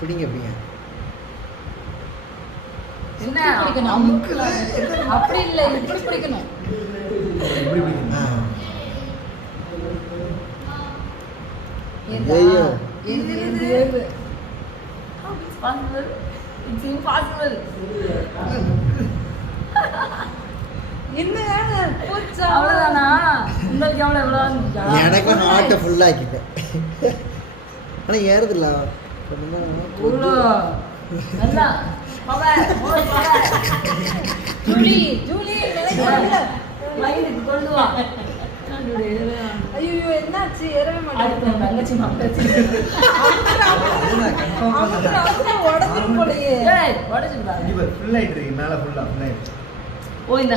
பிடிங்க என்ன அப்படி இல்ல இப்படி பிடிக்கணும். ஐயோ It's impossible. என்ன போச்சா அவ்வளவுதானா? உங்களுக்கு எவ்வளவு எனக்கு ஹார்ட் ஃபுல்லா ஆக்கிட்டேன். ஆனா ஏறுதுல நல்லா பவர் ஜூலி மைண்ட் கொண்டு வா. ஐயோ என்னாச்சு? ஏறவே மாட்டேங்குது. தங்கச்சி மக்கச்சி உடஞ்சிரும் போலயே. உடஞ்சிருக்கா? ஃபுல் ஆயிட்டு இருக்கு மேல ஃபுல்லா. ஓ இந்த